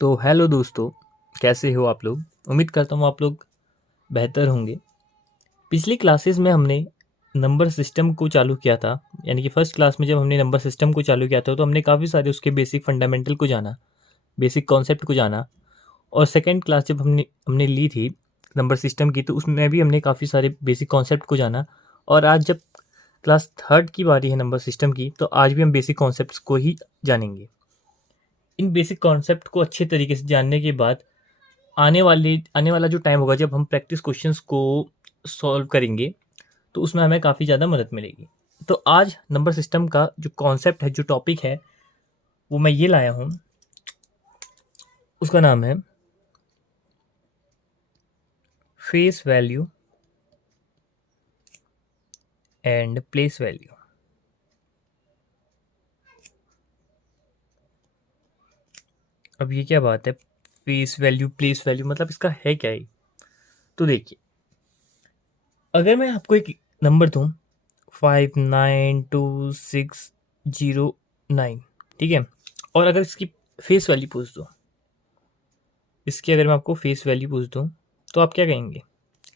तो हेलो दोस्तों, कैसे हो आप लोग। उम्मीद करता हूँ आप लोग बेहतर होंगे। पिछली क्लासेस में हमने नंबर सिस्टम को चालू किया था, यानी कि फर्स्ट क्लास में जब हमने नंबर सिस्टम को चालू किया था तो हमने काफ़ी सारे उसके बेसिक फंडामेंटल को जाना, बेसिक कॉन्सेप्ट को जाना। और सेकेंड क्लास जब हमने हमने ली थी नंबर सिस्टम की, तो उसमें भी हमने काफ़ी सारे बेसिक कॉन्सेप्ट को जाना। और आज जब क्लास थर्ड की बारी है नंबर सिस्टम की, तो आज भी हम बेसिक कॉन्सेप्ट्स को ही जानेंगे। इन बेसिक कॉन्सेप्ट को अच्छे तरीके से जानने के बाद आने वाला जो टाइम होगा जब हम प्रैक्टिस क्वेश्चंस को सॉल्व करेंगे, तो उसमें हमें काफ़ी ज़्यादा मदद मिलेगी। तो आज नंबर सिस्टम का जो कॉन्सेप्ट है, जो टॉपिक है, वो मैं ये लाया हूँ। उसका नाम है face value and place value. अब ये क्या बात है, फेस वैल्यू प्लेस वैल्यू, मतलब इसका है क्या ही। तो देखिए, अगर मैं आपको एक नंबर दूँ 592609, ठीक है, और अगर इसकी फेस वैल्यू पूछ दूँ, इसकी अगर मैं आपको फेस वैल्यू पूछ दूँ, तो आप क्या कहेंगे।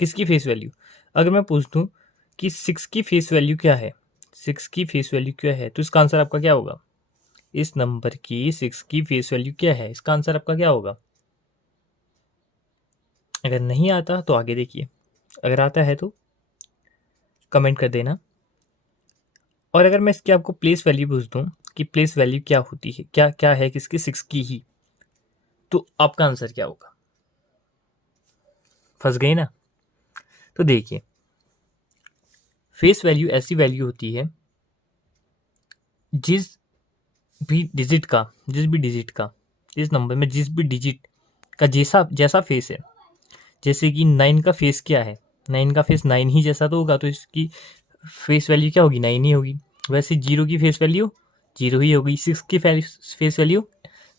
किसकी फेस वैल्यू। अगर मैं पूछ दूँ कि 6 की फेस वैल्यू क्या है, 6 की फेस वैल्यू क्या है, तो इसका आंसर आपका क्या होगा। इस नंबर की 6 की फेस वैल्यू क्या है, इसका आंसर आपका क्या होगा। अगर नहीं आता तो आगे देखिए, अगर आता है तो कमेंट कर देना। और अगर मैं इसकी आपको प्लेस वैल्यू पूछ दूँ कि प्लेस वैल्यू क्या होती है, क्या क्या है किसकी 6 की ही, तो आपका आंसर क्या होगा। फंस गए ना। तो देखिए, फेस वैल्यू ऐसी वैल्यू होती है जिस जिस भी डिजिट का, इस नंबर में जिस भी डिजिट का जैसा जैसा फेस है। जैसे कि 9 का फेस क्या है, 9 का फेस 9 ही जैसा तो होगा, तो इसकी फेस वैल्यू क्या होगी, 9 ही होगी। वैसे 0 की फेस वैल्यू 0 ही होगी। 6 की फेस वैल्यू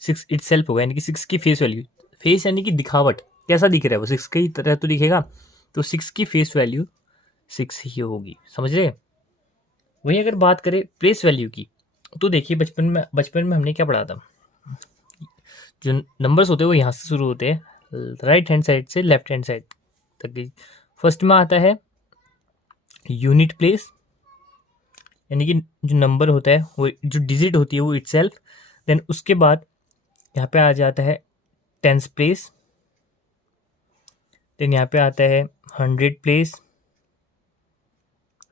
6 इटसेल्फ होगा, यानी कि 6 की फेस वैल्यू, फेस यानी कि दिखावट, कैसा दिख रहा है वो 6 की तरह तो दिखेगा। तो 6 की फेस वैल्यू 6 ही होगी, समझ रहे। वहीं अगर बात करें प्लेस वैल्यू की, तो देखिए बचपन में हमने क्या पढ़ा था। जो नंबर्स होते हैं वो यहाँ से शुरू होते हैं, राइट हैंड साइड से लेफ्ट हैंड साइड तक की। फर्स्ट में आता है यूनिट प्लेस, यानी कि जो नंबर होता है वो, जो डिजिट होती है वो इटसेल्फ। देन उसके बाद यहाँ पे आ जाता है टेंस प्लेस। देन यहाँ पे आता है hundred place,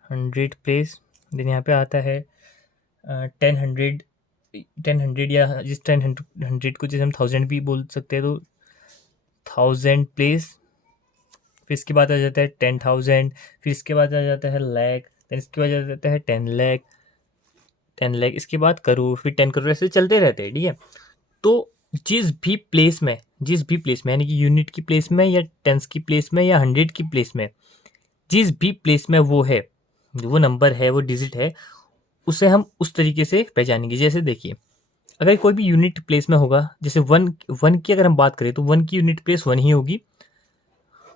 hundred place. Then यहाँ पे आता है 10 100, 10 100, या जिस 10 100 को जैसे हम 1000 भी बोल सकते हैं, तो 1000 प्लेस। फिर इसके बाद आ जाता है 10,000। फिर इसके बाद आ जाता है लैख। देन इसके बाद आ जाता है 10 लाख, 10 लाख। इसके बाद करोड़, फिर 10 करोड़, ऐसे चलते रहते हैं, ठीक है। तो जिस भी प्लेस में, यानी कि यूनिट की प्लेस में या टेंस की प्लेस में या हंड्रेड की प्लेस में, जिस भी प्लेस में वो है, वो नंबर है, वो डिजिट है, उसे हम उस तरीके से पहचानेंगे। जैसे देखिए, अगर कोई भी यूनिट प्लेस में होगा, जैसे वन वन की अगर हम बात करें तो वन की यूनिट प्लेस वन ही होगी।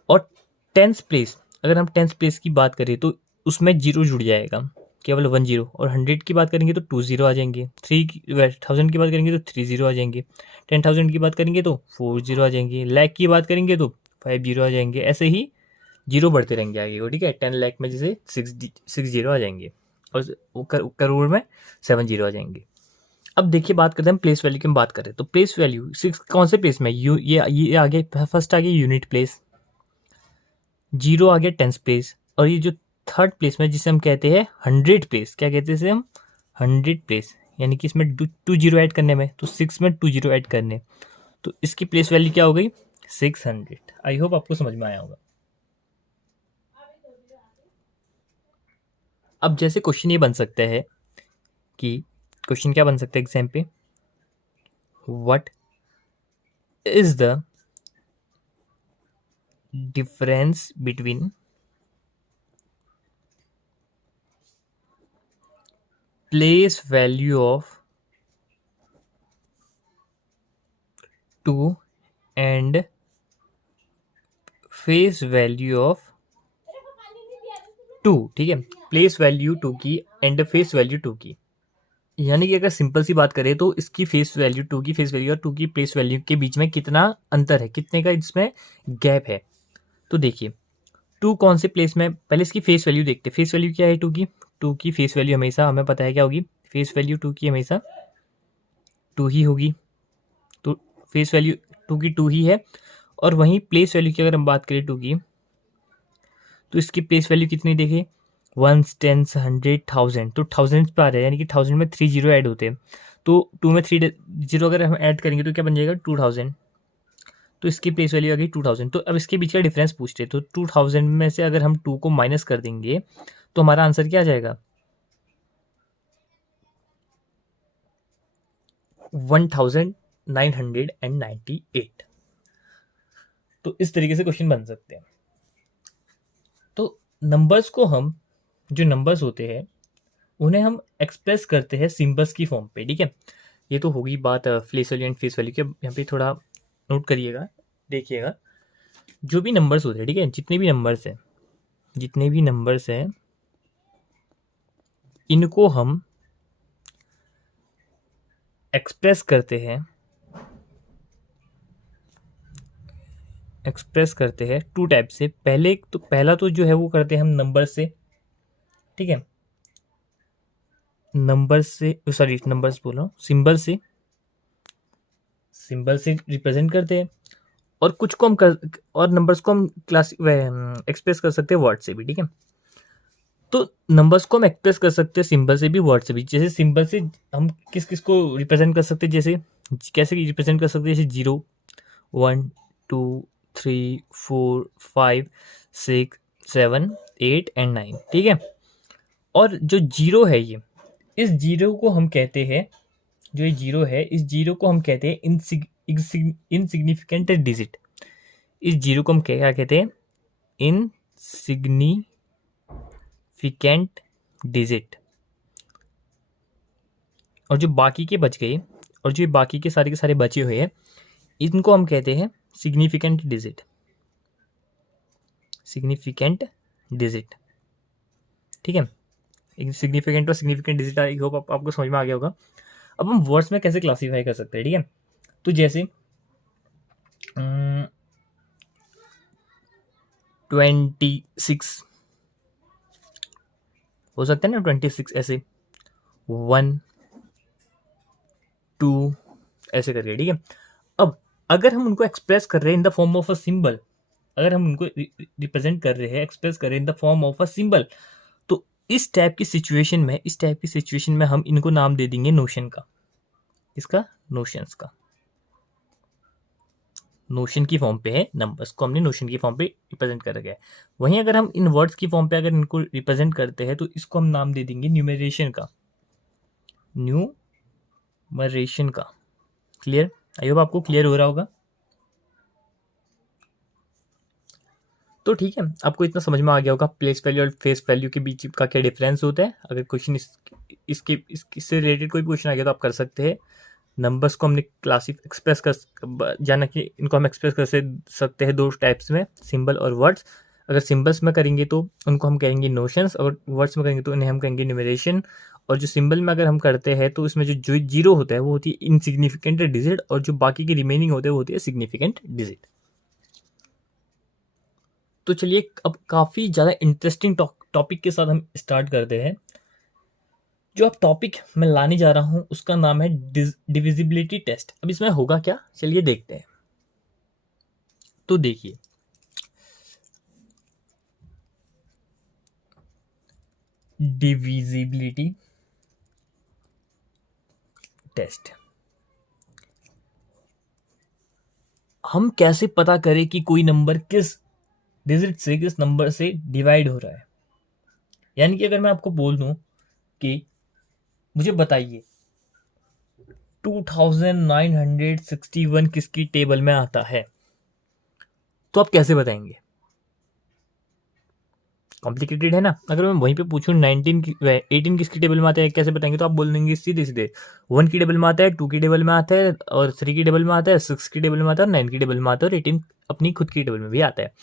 और टेंस प्लेस, अगर हम टेंस प्लेस की बात करें तो उसमें जीरो जुड़ जाएगा, केवल 1 0। और 100 की बात करेंगे तो 2 0 आ जाएंगे। 3000 की बात करेंगे तो 3 0 आ जाएंगे। 10,000 की बात करेंगे तो 4 0 आ जाएंगे। लाख की बात करेंगे तो 5 0 आ जाएंगे। ऐसे ही जीरो बढ़ते रहेंगे आगे को, ठीक है। 10 लाख में जैसे 6 0 आ जाएंगे, और करोड़ में 7 0 आ जाएंगे। अब देखिए, बात करते हैं प्लेस वैल्यू की। हम बात करें तो प्लेस वैल्यू 6 कौन से प्लेस में, ये आगे फर्स्ट आ गया यूनिट प्लेस, 0 आ गया टेंस प्लेस, और ये जो थर्ड प्लेस में जिसे हम कहते हैं हंड्रेड प्लेस, क्या कहते हैं इसे हम, हंड्रेड प्लेस। यानी कि इसमें 2 0 ऐड करने में, तो 6 में 2 0 ऐड करने, तो इसकी प्लेस वैल्यू क्या हो गई, 600। आई होप आपको समझ में आया होगा। अब जैसे क्वेश्चन ये बन सकता है कि, क्वेश्चन क्या बन सकता है एग्जाम पे, what is the difference between place value of 2 and face value of 2, ठीक है। प्लेस वैल्यू 2 की एंड फेस वैल्यू 2 की, यानी कि अगर सिंपल सी बात करें तो इसकी फेस वैल्यू, 2 की फेस वैल्यू और 2 की प्लेस वैल्यू के बीच में कितना अंतर है, कितने का इसमें गैप है। तो देखिए 2 कौन से प्लेस में, पहले इसकी फेस वैल्यू देखते हैं। फेस वैल्यू क्या है 2 की? 2 की फेस वैल्यू हमेशा हमें पता है क्या होगी, फेस वैल्यू 2 की हमेशा 2 ही होगी। तो फेस वैल्यू 2 की 2 ही है। और वहीं प्लेस वैल्यू की अगर हम बात करें 2 की, तो इसकी प्लेस वैल्यू कितनी देखिए, 1s 10s 100 1000, तो थाउजेंड पे आ रहा है, यानी कि 1000 में 3 जीरो ऐड होते हैं। तो 2 में 3 जीरो अगर हम ऐड करेंगे तो क्या बन जाएगा 2000। तो इसकी प्लेस वैल्यू आ गई 2000। तो अब इसके बीच का डिफरेंस पूछते हैं, तो 2000 में से अगर हम 2 को माइनस कर देंगे तो हमारा आंसर क्या आ जाएगा, 1998। तो इस तरीके से क्वेश्चन बन सकते हैं। तो नंबर्स को हम, जो नंबर्स होते हैं उन्हें हम एक्सप्रेस करते हैं सिंबल्स की फॉर्म पे, ठीक है। ये तो होगी बात place value and face value की। अब यहाँ पे थोड़ा नोट करिएगा, देखिएगा। जो भी नंबर्स होते हैं, ठीक है, जितने भी नंबर्स हैं, जितने भी नंबर्स हैं, इनको हम एक्सप्रेस करते हैं, एक्सप्रेस करते हैं टू टाइप से। पहला तो जो है वो करते हैं हम नंबर से, ठीक है, नंबर से, सॉरी नंबर्स बोल रहा हूँ, सिंबल से, सिंबल से रिप्रेजेंट करते हैं। और कुछ को हम कर, और नंबर्स को हम क्लास एक्सप्रेस कर सकते हैं वर्ड से भी, ठीक है। तो नंबर्स को हम एक्सप्रेस कर सकते हैं सिंबल से भी, वर्ड से भी। जैसे सिंबल से हम किस किस को रिप्रेजेंट कर सकते हैं, जैसे कैसे रिप्रेजेंट कर सकते हैं, जैसे 0 1 2 3 4 5 6 7 8 एंड 9, ठीक है। और जो जीरो है ये, इस जीरो को हम कहते हैं, जो ये जीरो है, इस जीरो को हम कहते हैं इनसिग्निफिकेंट डिजिट। इस जीरो को हम क्या कहते हैं, इनसिग्निफिकेंट डिजिट। और जो बाकी के बच गए, और जो बाकी के सारे बचे हुए हैं, इनको हम कहते हैं सिग्निफिकेंट डिजिट, सिग्निफिकेंट डिजिट, ठीक है। सिग्निफिकेंट और सिग्निफिकेंट डिजिट, आई होप आपको समझ में आ गया होगा। अब हम वर्ड्स में कैसे क्लासीफाई कर सकते हैं, ठीक है। तो जैसे 26 हो सकता है ना, 26 ऐसे, 1 2 ऐसे करके, ठीक है। अब अगर हम उनको एक्सप्रेस कर रहे हैं in the form of a symbol, अगर हम उनको रिप्रेजेंट कर रहे हैं, एक्सप्रेस कर रहे हैं in the form of a symbol, तो इस टाइप की सिचुएशन में हम इनको नाम दे देंगे नोशन का। इसका नोशंस का, नोशन की फॉर्म पे है, नंबर्स को हमने नोशन की फॉर्म पे रिप्रेजेंट कर रखा है। वहीं अगर हम इन वर्ड्स की फॉर्म पे अगर इनको रिप्रेजेंट करते हैं तो इसको हम नाम दे देंगे न्यूमरेशन का, न्यूमरेशन का। क्लियर? आई होप आपको क्लियर हो रहा होगा। तो ठीक है, आपको इतना समझ में आ गया होगा प्लेस वैल्यू और फेस वैल्यू के बीच का क्या डिफरेंस होता है। अगर क्वेश्चन इससे रिलेटेड कोई क्वेश्चन आ गया तो आप कर सकते हैं। नंबर्स को हमने एक्सप्रेस कर जाना कि इनको हम एक्सप्रेस कर सकते हैं दो टाइप्स में, सिंबल और वर्ड्स। अगर सिंबल्स में करेंगे तो उनको हम कहेंगे नोशंस, और वर्ड्स में करेंगे तो उन्हें हम कहेंगे न्यूमरेशन। और जो सिंबल में अगर हम करते हैं तो इसमें जो जीरो होता है वो होती है इनसिग्निफिकेंट डिजिट, और जो बाकी की रिमेनिंग होते हैं वो होती है सिग्निफिकेंट डिजिट। तो चलिए अब काफ़ी ज़्यादा इंटरेस्टिंग टॉपिक के साथ हम स्टार्ट करते हैं। जो अब टॉपिक मैं लाने जा रहा हूँ उसका नाम है डिविजिबिलिटी टेस्ट। अब इसमें होगा क्या, चलिए देखते हैं। तो देखिए, डिविजिबिलिटी टेस्ट, हम कैसे पता करें कि कोई नंबर किस डिजिट से, किस नंबर से डिवाइड हो रहा है। यानी कि अगर मैं आपको बोल दूं कि मुझे बताइए 2961 किसकी टेबल में आता है, तो आप कैसे बताएंगे? कॉम्प्लिकेटेड है ना। अगर मैं वहीं पे पूछूं 18 किसकी टेबल में आता है, कैसे बताएंगे, तो आप बोल देंगे सीधे सीधे 1 की टेबल में आता है, 2 की टेबल में आता है, और 3 की टेबल में आता है, 6 की टेबल में आता है, और 9 की टेबल में आता है, और 18 अपनी खुद की टेबल में भी आता है।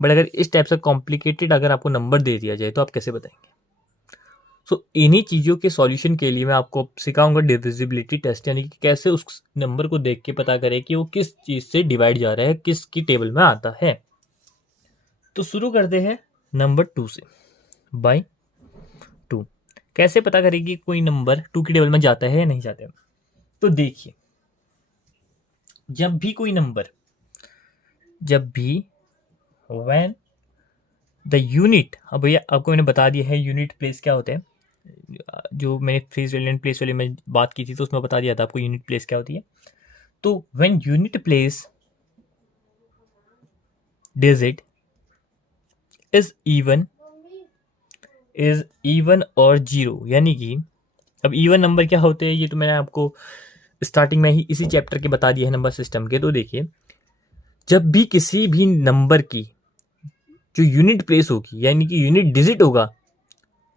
बट अगर इस टाइप से कॉम्प्लिकेटेड अगर आपको नंबर दे दिया जाए तो आप कैसे बताएंगे? सो इन्हीं चीज़ों के सॉल्यूशन के लिए मैं आपको सिखाऊंगा डिविजिबिलिटी टेस्ट, यानी कि कैसे उस नंबर को देख के पता करें कि वो किस चीज़ से डिवाइड जा रहा है, किसकी टेबल में आता है। तो शुरू करते हैं नंबर 2 से। बाई 2 कैसे पता करें कि कोई नंबर 2 की टेबल में जाता है या नहीं जाता है? तो देखिए, जब भी व्हेन द यूनिट, अब भैया आपको मैंने बता दिया है यूनिट प्लेस क्या होते हैं, जो मैंने face value and place value में बात की थी तो उसमें बता दिया था आपको यूनिट प्लेस क्या होती है। तो when unit place digit is even और जीरो, यानी कि अब इवन नंबर क्या होते हैं ये तो मैंने आपको स्टार्टिंग में ही इसी चैप्टर के बता दिया है नंबर सिस्टम के। तो देखिए, जब भी किसी भी नंबर की जो यूनिट प्लेस होगी यानी कि यूनिट डिजिट होगा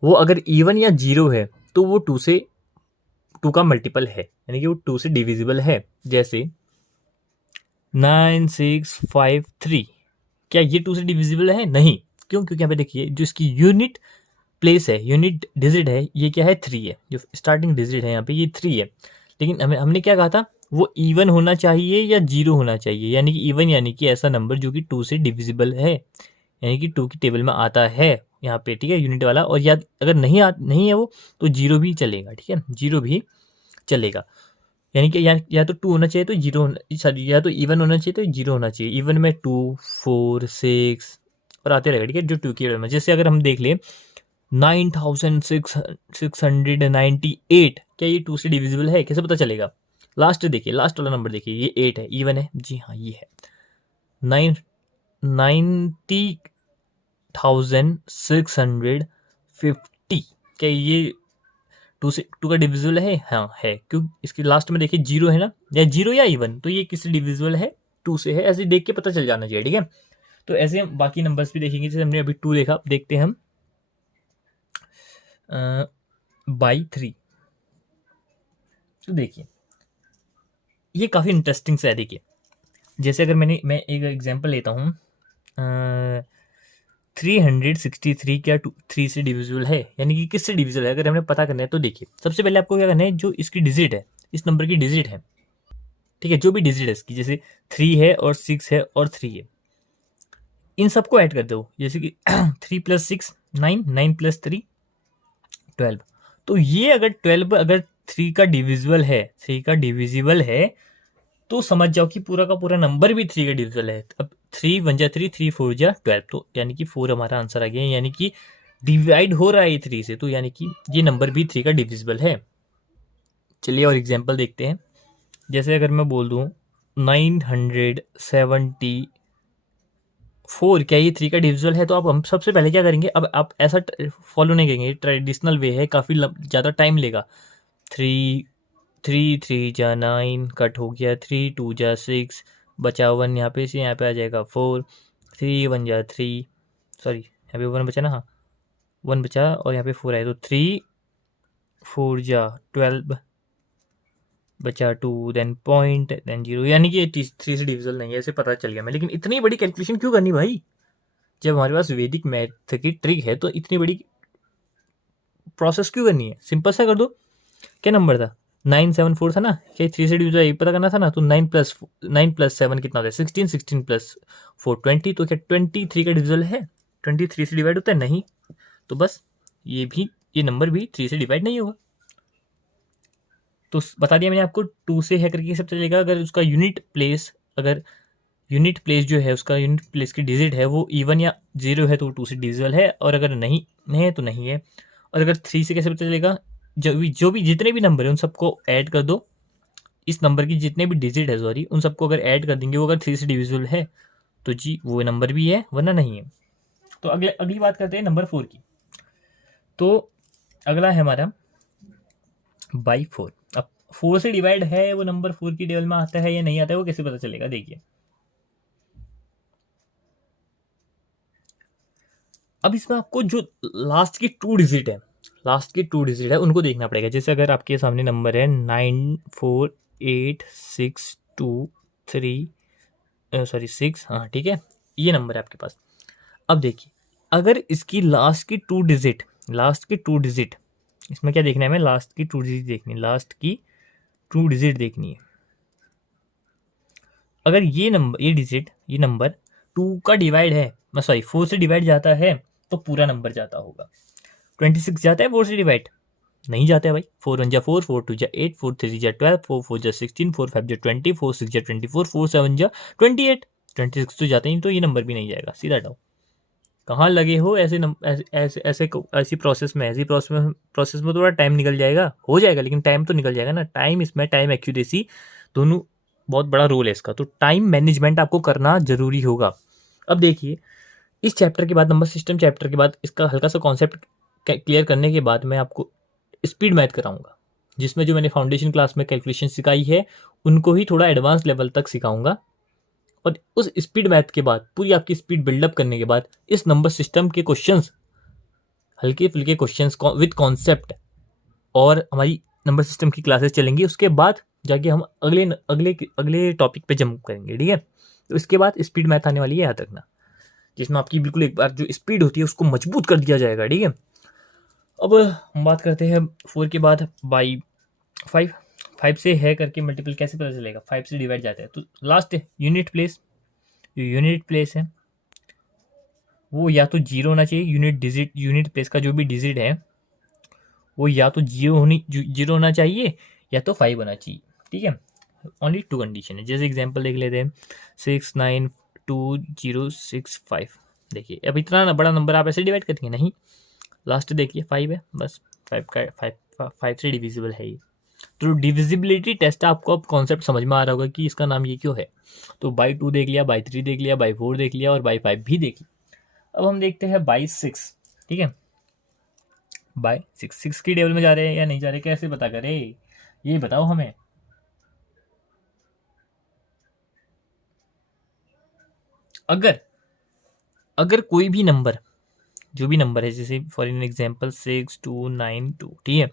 वो अगर इवन या जीरो है तो वो 2 का मल्टीपल है, यानी कि वो 2 से डिविजिबल है। जैसे 9653, क्या ये 2 से डिविजिबल है? नहीं। क्यों? क्योंकि यहाँ पे देखिए जो इसकी यूनिट प्लेस है, यूनिट डिजिट है, ये क्या है? 3 है। जो स्टार्टिंग डिजिट है यहाँ पे ये 3 है। लेकिन हमने क्या कहा था? वो इवन होना चाहिए या जीरो होना चाहिए, यानी कि इवन यानी कि ऐसा नंबर जो कि 2 से डिविजिबल है, यानी कि 2 की टेबल में आता है यहाँ पे, ठीक है, यूनिट वाला। और या अगर नहीं है वो तो जीरो भी चलेगा, ठीक है, जीरो भी चलेगा। यानी कि या तो 2 होना चाहिए तो जीरो, सॉरी, या तो इवन होना चाहिए तो जीरो होना चाहिए। इवन में 2, 4, 6 और आते रहेगा, ठीक है, जो 2 की टेबल में। जैसे अगर हम देख लें 9698, क्या ये 2 से डिविजिबल है? कैसे पता चलेगा? लास्ट देखिए, लास्ट वाला नंबर देखिए, ये 8 है, इवन है, जी हाँ ये है। 90,650, क्या ये 2 का डिविजिबल है? हाँ है, क्यों? इसके लास्ट में देखिए जीरो है ना, या जीरो या इवन, तो ये किससे डिविजिबल है? 2 से है। ऐसे देख के पता चल जाना चाहिए, ठीक है। तो ऐसे हम बाकी नंबर्स भी देखेंगे। जैसे हमने अभी 2 देखा, देखते हैं हम बाई 3। तो देखिए ये काफ़ी इंटरेस्टिंग सा है। देखिए, जैसे अगर मैं एक एग्जांपल लेता हूँ, 363 क्या 3 से डिविजिबल है? यानी कि किससे डिविजिबल है अगर हमें पता करना है। तो देखिए, सबसे पहले आपको क्या करना है, जो इसकी डिजिट है, इस नंबर की डिजिट है, ठीक है, जो भी डिजिट है इसकी, जैसे 3 है और 6 है और 3 है, इन सबको ऐड कर दो। जैसे कि 3 + 6 9, 9 + 3 12। तो ये अगर 12 अगर 3 का डिविजिबल है तो समझ जाओ कि पूरा का पूरा नंबर भी 3 का डिविजिबल है। अब 3 × 1 = 3, 3 × 4 = 12, तो यानी कि 4 हमारा आंसर आ गया, यानी कि डिवाइड हो रहा है 3 से, तो यानी कि ये नंबर भी 3 का डिविजिबल है। चलिए और एग्जांपल देखते हैं। जैसे अगर मैं बोल दूं 974, क्या ये 3 का डिविजिबल है? तो अब हम सबसे पहले क्या करेंगे, अब आप ऐसा फॉलो नहीं करेंगे, ट्रेडिशनल वे है, काफ़ी ज़्यादा टाइम लेगा। 3 3 3 जा 9, कट हो गया 3 2 जा 6, बचा 1, यहाँ पे से यहाँ पे आ जाएगा 4, 3 1 जा 3, सॉरी यहाँ पे 1 बचा ना, हाँ 1 बचा और यहाँ पे 4 आया, तो 3 4 जा 12, बचा 2, देन पॉइंट, देन 0, यानी कि 3 से डिविजिबल नहीं है, ऐसे पता चल गया मैं। लेकिन इतनी बड़ी कैलकुलेशन क्यों करनी भाई? जब हमारे पास वैदिक मैथ की ट्रिक है तो इतनी बड़ी प्रोसेस क्यों करनी है? सिंपल सा कर दो। क्या नंबर था? 974 था ना, क्या 3 से डिविजिबल पता करना था ना, तो 9 + 7 कितना होता है? 16, 16 + 4 20, तो क्या 23 का डिविजिबल है? 23 से डिवाइड होता है? नहीं। तो बस ये नंबर भी 3 से डिवाइड नहीं होगा। तो बता दिया मैंने आपको, 2 से है करके सब चलेगा अगर उसका यूनिट प्लेस जो है, उसका यूनिट प्लेस की डिजिट है वो इवन या जीरो है तो 2 से डिविजिबल है, और अगर नहीं है तो नहीं है। और अगर 3 से कैसे पता चलेगा? जो भी जितने भी नंबर है उन सबको ऐड कर दो, इस नंबर की जितने भी डिजिट है, सॉरी, उन सबको अगर ऐड कर देंगे, वो अगर 3 से डिविजिबल है तो जी वो नंबर भी है, वरना नहीं है। तो अगली बात करते हैं नंबर 4 की। तो अगला है हमारा बाई 4। अब 4 से डिवाइड है वो नंबर 4 की टेबल में आता है या नहीं आता है, वो कैसे पता चलेगा? देखिए, अब इसमें आपको जो लास्ट की 2 डिजिट है उनको देखना पड़ेगा। जैसे अगर आपके सामने नंबर है 94863, हाँ ठीक है, ये नंबर है आपके पास। अब देखिए, अगर इसकी लास्ट की टू डिजिट इसमें क्या देखना है हमें, लास्ट की टू डिजिट देखनी है, लास्ट की टू डिजिट देखनी है। अगर ये नंबर 2 का डिवाइड है, सॉरी 4 से डिवाइड जाता है तो पूरा नंबर जाता होगा। 26 जाता है 4 से डिवाइड? नहीं जाता है भाई। 4 1 जा 4, 4 2 जा 8, 4 3 जा 12, 4 4 जा 16, 4 5 जा 20, 4 6 जा 24, 4 7 जा 28। 26 तो जाता ही नहीं, तो ये नंबर भी नहीं जाएगा। सीधा हटाओ। कहाँ लगे हो ऐसे ऐसी प्रोसेस में, प्रोसेस में थोड़ा टाइम निकल जाएगा, हो जाएगा, लेकिन टाइम तो निकल जाएगा ना। टाइम एक्यूरेसी दोनों बहुत बड़ा रोल है इसका, तो टाइम मैनेजमेंट आपको करना जरूरी होगा। अब देखिए, इस चैप्टर के बाद, नंबर सिस्टम चैप्टर के बाद, इसका हल्का सा कॉन्सेप्ट क्लियर करने के बाद मैं आपको स्पीड मैथ कराऊंगा, जिसमें जो मैंने फाउंडेशन क्लास में कैलकुलेशन सिखाई है उनको ही थोड़ा एडवांस लेवल तक सिखाऊंगा। और उस स्पीड मैथ के बाद, पूरी आपकी स्पीड बिल्डअप करने के बाद, इस नंबर सिस्टम के क्वेश्चंस, हल्के फुल्के क्वेश्चंस विद कॉन्सेप्ट, और हमारी नंबर सिस्टम की क्लासेस चलेंगी। उसके बाद जाके हम अगले अगले अगले टॉपिक पे जंप करेंगे, ठीक है। तो इसके बाद स्पीड मैथ आने वाली है, याद रखना, जिसमें आपकी बिल्कुल एक बार जो स्पीड होती है उसको मजबूत कर दिया जाएगा, ठीक है। अब हम बात करते हैं 4 के बाद बाई 5। 5 से है करके मल्टीपल कैसे पता चलेगा? 5 से डिवाइड जाता है तो last unit place, unit place है वो या तो जीरो होना चाहिए। यूनिट प्लेस का जो भी डिजिट है वो या तो जीरो होना चाहिए या तो 5 होना चाहिए, ठीक है। ओनली 2 कंडीशन है। जैसे एग्जांपल देख लेते हैं, 6922065। देखिए, अब इतना बड़ा नंबर आप ऐसे डिवाइड करेंगे नहीं, लास्ट देखिए 5 है, बस 5 से डिविजिबल है ये। तो डिविजिबिलिटी टेस्ट आपको अब कॉन्सेप्ट समझ में आ रहा होगा कि इसका नाम ये क्यों है। तो बाई 2 देख लिया, बाई 3 देख लिया, बाई 4 देख लिया और बाई 5 भी देख लिया। अब हम देखते हैं बाई 6, ठीक है। बाई 6 की टेबल में जा रहे हैं या नहीं जा रहे, कैसे पता करें, ये बताओ हमें। अगर कोई भी नंबर, जो भी नंबर है, जैसे फॉर एन एग्जांपल 6292, ठीक है,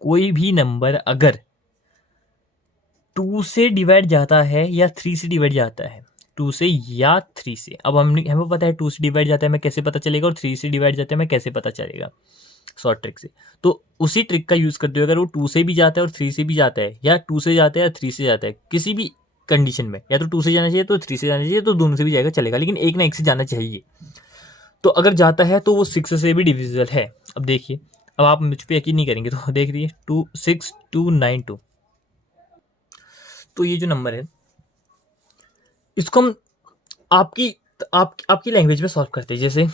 कोई भी नंबर अगर 2 से डिवाइड जाता है या 3 से डिवाइड जाता है, 2 से या 3 से। अब हमें पता है 2 से डिवाइड जाता है, मैं कैसे पता चलेगा, और 3 से डिवाइड जाता है, मैं कैसे पता चलेगा, शॉर्ट ट्रिक से। तो उसी ट्रिक का यूज़ करते हुए, अगर वो 2 से भी जाता है और 3 से भी जाता है, या 2 से जाता है या 3 से जाता है, किसी भी कंडीशन में या तो 2 से जाना चाहिए तो 3 से जाना चाहिए, तो दोनों से भी जाएगा चलेगा, लेकिन एक ना एक से जाना चाहिए। तो अगर जाता है तो वो 6 से भी डिविजिबल है। अब देखिए, अब आप मुझ पर यकीन नहीं करेंगे तो देख रही है 26292। तो ये जो नंबर है इसको हम आपकी लैंग्वेज में सॉल्व करते हैं। जैसे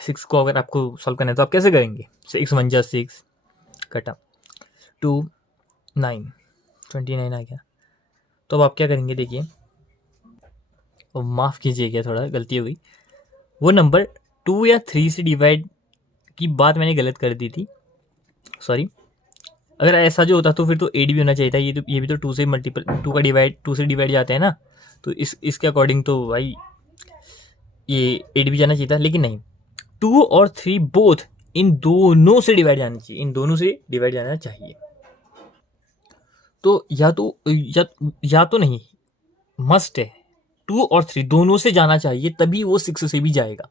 6 को अगर आपको सॉल्व करना है तो आप कैसे करेंगे? 6 1 जा 6 कटा 2 9 29 आ गया। तो अब आप क्या करेंगे, देखिए, और माफ़ कीजिएगा थोड़ा गलती हो गई, वो नंबर 2 या 3 से डिवाइड की बात मैंने गलत कर दी थी, सॉरी। अगर ऐसा जो होता तो फिर तो 8 भी होना चाहिए था। ये भी तो 2 से मल्टीपल, 2 से डिवाइड जाते हैं ना, तो इसके अकॉर्डिंग तो भाई ये 8 भी जाना चाहिए था, लेकिन नहीं। 2 और 3 बोथ इन दोनों से डिवाइड जाना चाहिए, इन दोनों से डिवाइड जाना चाहिए। तो या तो नहीं, मस्ट है 2 और 3 दोनों से जाना चाहिए, तभी वो 6 से भी जाएगा।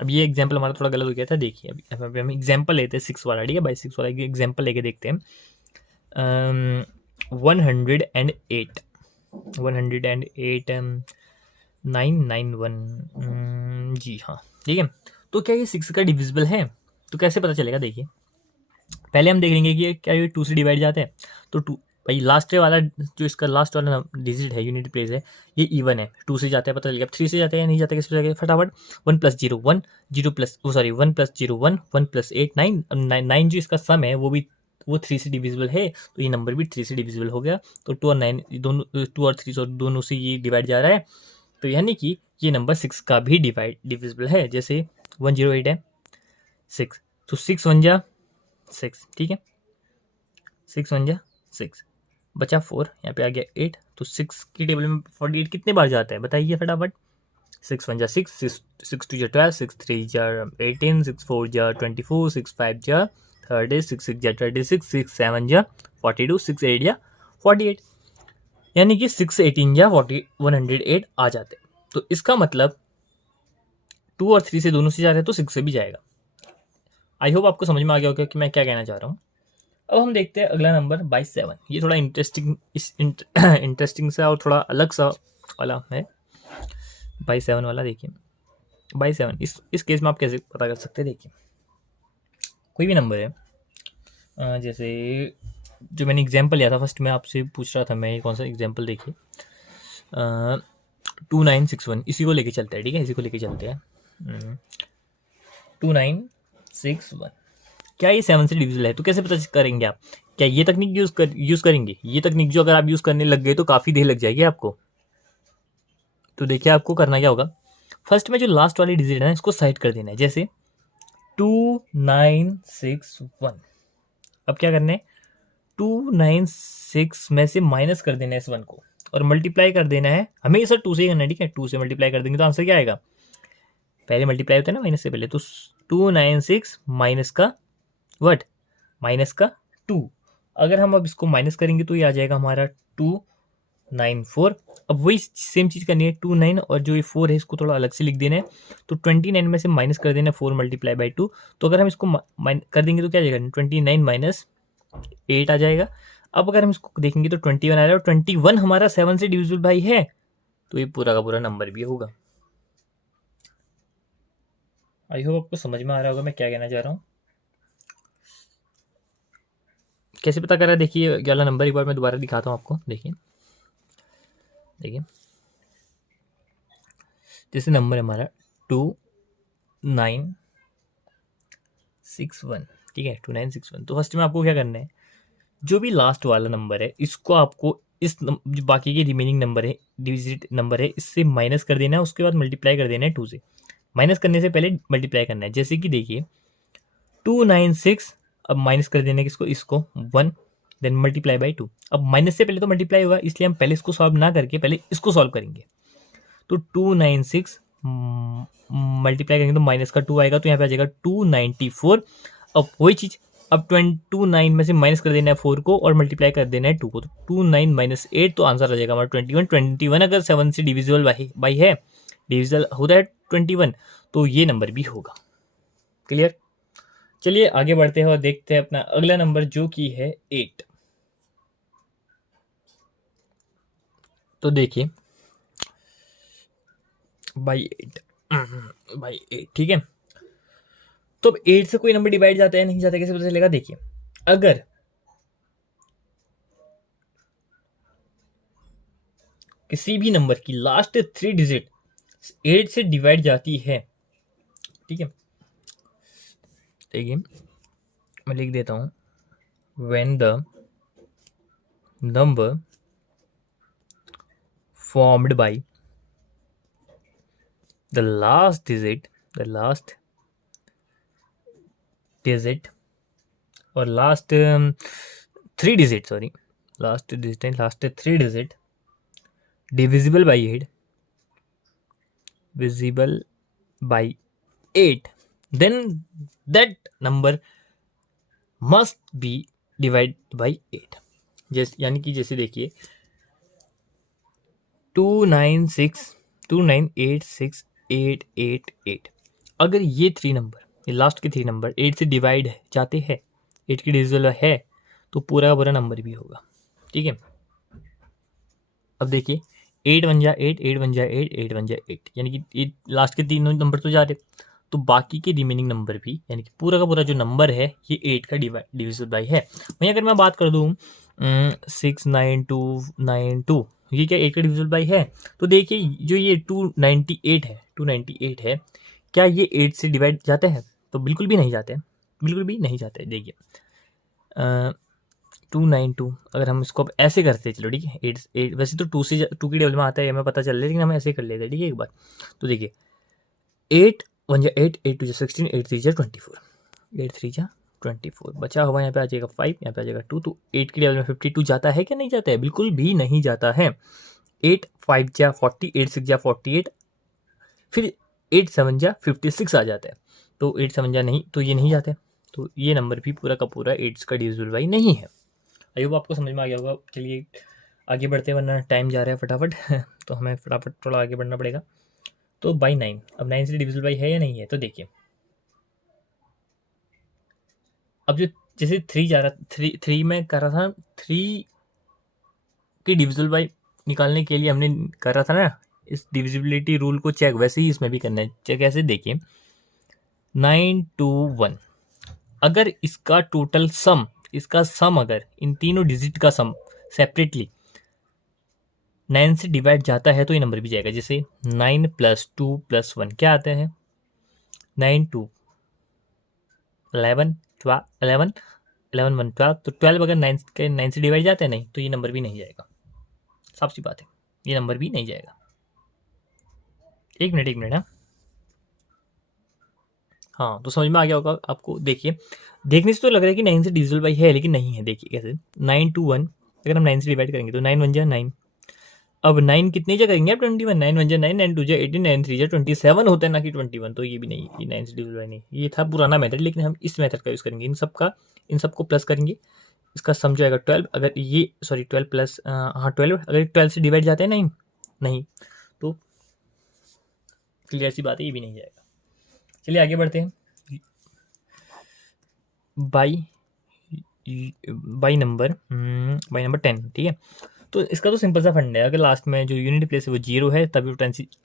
अब ये एग्जाम्पल हमारा थोड़ा गलत हो गया था। देखिए, अभी हम एग्जाम्पल लेते हैं 6 वाला, ठीक है। बाई 6 वाला एग्जाम्पल लेके देखते हैं। 108 991, जी हाँ, ठीक है। तो क्या ये 6 का डिविजिबल है? तो कैसे पता चलेगा? देखिए, पहले हम देख लेंगे कि क्या ये 2 से डिवाइड जाते हैं। तो 2, भाई लास्ट वाला जो इसका लास्ट वाला डिजिट है, यूनिट प्लेस है, ये इवन है, 2 से जाता है पता चलेगा। 3 से जाता है या नहीं जाता है कैसे पता चलेगा? फटाफट 1 + 0 1, 0 प्लस 1 + 0 1, 1 + 8 9, 9 जो इसका सम है वो 3 से डिविजिबल है, तो ये नंबर भी 3 से डिविजिबल हो गया। तो 2 और 9 दोनों, 2 और 3 दोनों से ये डिवाइड जा रहा है, तो यानी कि ये नंबर 6 का भी डिविजिबल है। जैसे 108 है 6, तो 6 1 जा 6, ठीक है, 6 1 जा 6, बचा 4, यहाँ पे आ गया 8। तो 6 की टेबल में 48 कितने बार जाता है बताइए फटाफट? 6 1 जा 6, 6 2 जा 12, 6 3 जा 18, 6 4 जा 24, 6 5 जा 30, 6 6 जा 36, 6 7 जा 42, 6 8 जा 48, यानी कि 6 18 जा 108 आ जाते हैं। तो इसका मतलब 2 और 3 से दोनों से जा रहे हैं तो 6 से भी जाएगा। आई होप आपको समझ में आ गया होगा कि मैं क्या कहना चाह रहा हूँ। अब हम देखते हैं अगला नंबर बाई 7। ये थोड़ा इंटरेस्टिंग सा और थोड़ा अलग सा वाला है बाई 7 वाला। देखिए बाई 7 इस केस में आप कैसे पता कर सकते हैं। देखिए कोई भी नंबर है, जैसे जो मैंने एग्जांपल लिया था फर्स्ट में आपसे पूछ रहा था मैं, ये कौन सा एग्जांपल, देखिए 2961 इसी को लेके चलते हैं, ठीक है, इसी को लेके चलते हैं। 2961 क्या ये 7 से डिविजिबल है? तो कैसे पता करेंगे आप? क्या ये तकनीक यूज़ करेंगे? ये तकनीक जो अगर आप यूज़ करने लग गए तो काफ़ी देर लग जाएगी आपको। तो देखिए आपको करना क्या होगा, फर्स्ट में जो लास्ट वाली डिजिट है ना इसको साइड कर देना है, जैसे 2961। अब क्या करना है, 296 में से माइनस कर देना है इस 1 को और मल्टीप्लाई कर देना है, हमेशा 2 से ही करना है, ठीक है। 2 से मल्टीप्लाई कर देंगे तो आंसर क्या आएगा, पहले मल्टीप्लाई होता है ना माइनस से पहले, तो 296 माइनस का वट, माइनस का 2। अगर हम अब इसको माइनस करेंगे तो ये आ जाएगा हमारा 294। अब वही सेम चीज़ करनी है, 29 और जो ये 4 है इसको थोड़ा अलग से लिख देना है। तो 29 में से माइनस कर देना है 4 मल्टीप्लाई बाई 2। तो अगर हम इसको कर देंगे तो क्या आ जाएगा, 29 माइनस 8 आ जाएगा। अब अगर हम इसको देखेंगे तो 21 आ रहा है और 21 हमारा 7 से डिविजिबल बाई है, तो ये पूरा का पूरा नंबर भी होगा। आई होप आपको समझ में आ रहा होगा मैं क्या कहना चाह रहा हूँ। कैसे पता करा, देखिए ये वाला नंबर एक बार मैं दोबारा दिखाता हूँ आपको। देखिए देखिए जैसे नंबर है हमारा 2961, ठीक है, 2961। तो फर्स्ट में आपको क्या करना है, जो भी लास्ट वाला नंबर है इसको आपको इस जो बाकी के रिमेनिंग नंबर है, डिजिट नंबर है, इससे माइनस कर देना है, उसके बाद मल्टीप्लाई कर देना है 2 से। माइनस करने से पहले मल्टीप्लाई करना है, जैसे कि देखिए 296, अब माइनस कर देना है किसको, इसको 1, देन मल्टीप्लाई बाई 2। अब माइनस से पहले तो मल्टीप्लाई होगा, इसलिए हम पहले इसको सॉल्व ना करके पहले इसको सॉल्व करेंगे। तो 296 मल्टीप्लाई करेंगे तो माइनस का 2 आएगा, तो यहाँ पे आ जाएगा 294। अब वही चीज़, अब 29 में से माइनस कर देना है 4 को और मल्टीप्लाई कर देना है 2 को, तो 29 माइनस 8, तो आंसर आ जाएगा हमारा 21। 21 अगर 7 से डिविजिबल बाई है, डिविजिबल होता है 21, तो ये नंबर भी होगा। क्लियर? चलिए आगे बढ़ते हैं और देखते हैं अपना अगला नंबर जो कि है 8। तो देखिए बाई 8, बाई 8, ठीक है। तो अब 8 से कोई नंबर डिवाइड जाता है नहीं जाता, कैसे पता चलेगा? देखिए अगर किसी भी नंबर की लास्ट 3 डिजिट 8 से डिवाइड जाती है, ठीक है, देखिए मैं लिख देता हूं, when the number formed by the last digit और last 3 digit, sorry, last 3 digit divisible by 8, visible by 8, then that number must be divided by 8। जैसे यानी कि जैसे देखिए 296 अगर ये 3 नंबर, ये लास्ट के 3 नंबर 8 से डिवाइड जाते हैं, 8 की डिविजिबल है, तो पूरा का पूरा नंबर भी होगा, ठीक है। अब देखिए 8 1 जा 8, 8 1 जा 8, 8 1 जा 8, यानी कि लास्ट के 3 नंबर तो जा रहे, तो बाकी के रिमेनिंग नंबर भी, यानी कि पूरा का पूरा जो नंबर है ये 8 का डिविजिबल बाई है। वहीं अगर मैं बात कर दूँ 69292, ये क्या 8 का डिविजिबल बाई है? तो देखिए जो ये 298 है, क्या ये 8 से डिवाइड जाते हैं? तो बिल्कुल भी नहीं जाते हैं, बिल्कुल भी नहीं जाते। देखिए 292 अगर हम इसको अब ऐसे करते हैं, चलो ठीक है, 8 वैसे तो 2 से 2 की टेबल में आता है हमें पता चल रहा है, लेकिन हम ऐसे कर लेते हैं, ठीक है, एक बार। तो देखिए 8 1 जा 8, 8 2 जा 16, 8 3 जा 24, 8 3 जा 24, बचा हुआ यहाँ पे आ जाएगा 5, यहाँ पे आ जाएगा 2, तो 8 की टेबल में 52 जाता है क्या? नहीं जाता है, बिल्कुल भी नहीं जाता है। 8 5 जा 40, 8 6 जा 48, फिर 8 7 जा 56 आ जाता है, तो 8 7 जा नहीं, तो ये नहीं जाते, तो ये नंबर भी पूरा का पूरा 8 का डिविजिबल बाई नहीं है। आई होप आपको समझ में आ गया होगा। चलिए आगे बढ़ते हैं वरना टाइम जा रहा है फटाफट तो हमें फटाफट थोड़ा आगे बढ़ना पड़ेगा। तो बाई 9, अब 9 से डिविजिबल बाई है या नहीं है? तो देखिए अब जो जैसे 3 जा रहा 3 में कर रहा था, 3 की डिविजिबल बाई निकालने के लिए हमने कर रहा था ना इस डिविजिबिलिटी रूल को चेक, वैसे ही इसमें भी करना है चेक। ऐसे देखिए 9 2 1, अगर इसका टोटल सम, इसका सम अगर इन तीनों डिजिट का सम सेपरेटली 9 से डिवाइड जाता है तो ये नंबर भी जाएगा। जैसे 9 + 2 + 1 क्या आता है, 9 2 11 12 11 11 1 12, तो 12 अगर 9 से डिवाइड जाता है नहीं तो ये नंबर भी नहीं जाएगा। साफ सी बात है, ये नंबर भी नहीं जाएगा। एक मिनट हाँ, तो समझ में आ गया होगा आपको। देखिए देखने से तो लग रहा है कि 9 से डिविजिबल बाई है, लेकिन नहीं है। देखिए कैसे 9 2 1, अगर हम 9 से डिवाइड करेंगे तो 9 1 जा 9। अब 9 कितनी जगह करेंगे आप, 21। 9 1 जा 9, 9 2 जा 18, 9 3 जा 27 होता है ना कि 21। तो ये भी नहीं, ये 9 से डिविजिबल बाई नहीं, ये था पुराना मेथड। लेकिन हम इस मेथड का यूज़ करेंगे, इन सबको प्लस करेंगे, इसका सम जो आएगा 12। अगर ये सॉरी 12 प्लस हाँ 12, अगर 12 से डिवाइड जाते हैं नहीं तो क्लियर सी बात है, ये भी नहीं जाएगा। चलिए आगे बढ़ते हैं। बाई नंबर 10, ठीक है। तो इसका तो सिंपल सा फंड है, अगर लास्ट में जो यूनिट प्लेस है वो 0 है तभी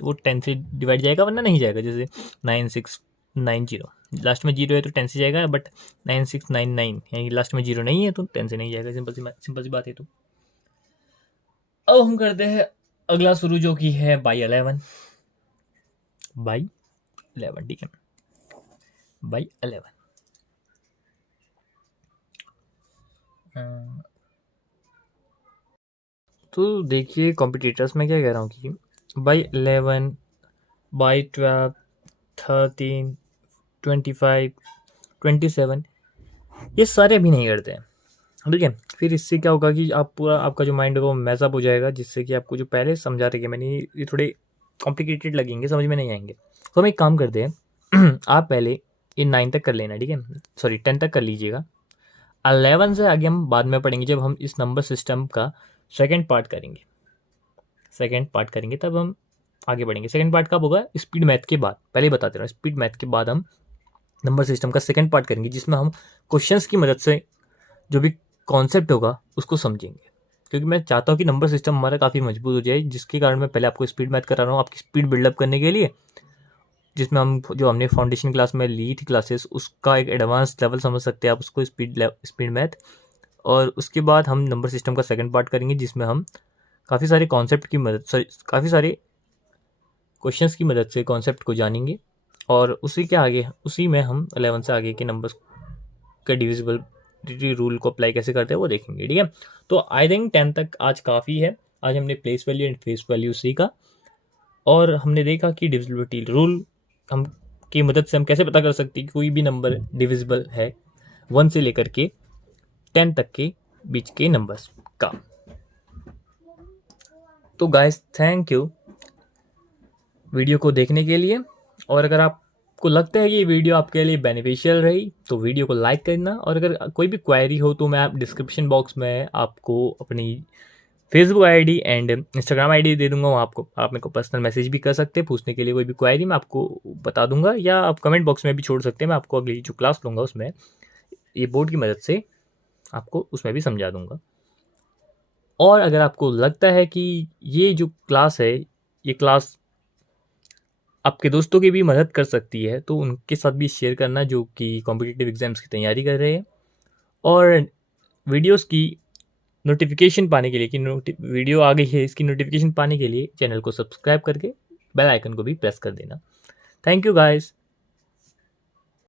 वो 10 से डिवाइड जाएगा, वरना नहीं जाएगा। जैसे 9 6 9 0, लास्ट में 0 है तो 10 से जाएगा, बट 9 6 9 9 यानी लास्ट में 0 नहीं है तो 10 से नहीं जाएगा। सिंपल सी बात है। तो अब हम करते हैं अगला शुरू, जो कि है बाई 11, ठीक है, बाई 11। तो देखिए कॉम्पिटिटर्स में क्या कह रहा हूँ कि बाई 11, बाई 12, 13, 25, 27, ये सारे अभी नहीं करते हैं, ठीक है। फिर इससे क्या होगा कि आप पूरा आपका जो माइंड होगा वो मैसअप हो जाएगा, जिससे कि आपको जो पहले समझा रहे मैंने ये थोड़े कॉम्प्लिकेटेड लगेंगे, समझ में नहीं आएंगे। तो हम एक काम करते हैं आप पहले ये 9 तक कर लेना, ठीक है, सॉरी 10 तक कर लीजिएगा। 11 से आगे हम बाद में पढ़ेंगे, जब हम इस नंबर सिस्टम का सेकेंड पार्ट करेंगे तब हम आगे बढ़ेंगे। सेकेंड पार्ट कब होगा, स्पीड मैथ के बाद, पहले ही बताते रहो, स्पीड मैथ के बाद हम नंबर सिस्टम का सेकेंड पार्ट करेंगे, जिसमें हम क्वेश्चंस की मदद से जो भी कॉन्सेप्ट होगा उसको समझेंगे। क्योंकि मैं चाहता हूँ कि नंबर सिस्टम हमारा काफ़ी मजबूत हो जाए, जिसके कारण मैं पहले आपको स्पीड मैथ करा रहा हूँ, आपकी स्पीड बिल्डअप करने के लिए, जिसमें हम जो हमने फाउंडेशन क्लास में ली थी क्लासेस, उसका एक एडवांस लेवल समझ सकते हैं आप उसको, स्पीड मैथ। और उसके बाद हम नंबर सिस्टम का सेकंड पार्ट करेंगे, जिसमें हम काफ़ी सारे कॉन्सेप्ट की मदद, काफ़ी सारे क्वेश्चंस की मदद से कॉन्सेप्ट को जानेंगे। और उसी में हम 11 से आगे के नंबर्स का डिविजिबिलिटी रूल को अप्लाई कैसे करते हैं वो देखेंगे, ठीक है। तो आई थिंक 10 तक आज काफ़ी है। आज हमने place value and face value सीखा, और हमने देखा कि डिविजिबिलिटी रूल हम की मदद से हम कैसे पता कर सकते हैं कि कोई भी नंबर डिविजिबल है 1 से लेकर के 10 तक के बीच के नंबर्स का। तो गाइस थैंक यू वीडियो को देखने के लिए, और अगर आपको लगता है कि ये वीडियो आपके लिए बेनिफिशियल रही तो वीडियो को लाइक करना, और अगर कोई भी क्वेरी हो तो मैं आप डिस्क्रिप्शन बॉक्स में आपको अपनी Facebook ID and Instagram ID दे दूंगा, वहाँ आप मेरे को पर्सनल मैसेज भी कर सकते हैं पूछने के लिए, कोई भी क्वेरी मैं आपको बता दूंगा, या आप कमेंट बॉक्स में भी छोड़ सकते हैं। मैं आपको अगली जो क्लास लूँगा उसमें ये बोर्ड की मदद से आपको उसमें भी समझा दूंगा। और अगर आपको लगता है कि ये जो क्लास है, ये क्लास आपके दोस्तों की भी मदद कर सकती है, तो उनके साथ भी शेयर करना जो कि कॉम्पिटिटिव एग्जाम्स की तैयारी कर रहे हैं। और वीडियोस की नोटिफिकेशन पाने के लिए कि वीडियो आ गई है, इसकी नोटिफिकेशन पाने के लिए चैनल को सब्सक्राइब करके बेल आइकन को भी प्रेस कर देना। Thank you guys.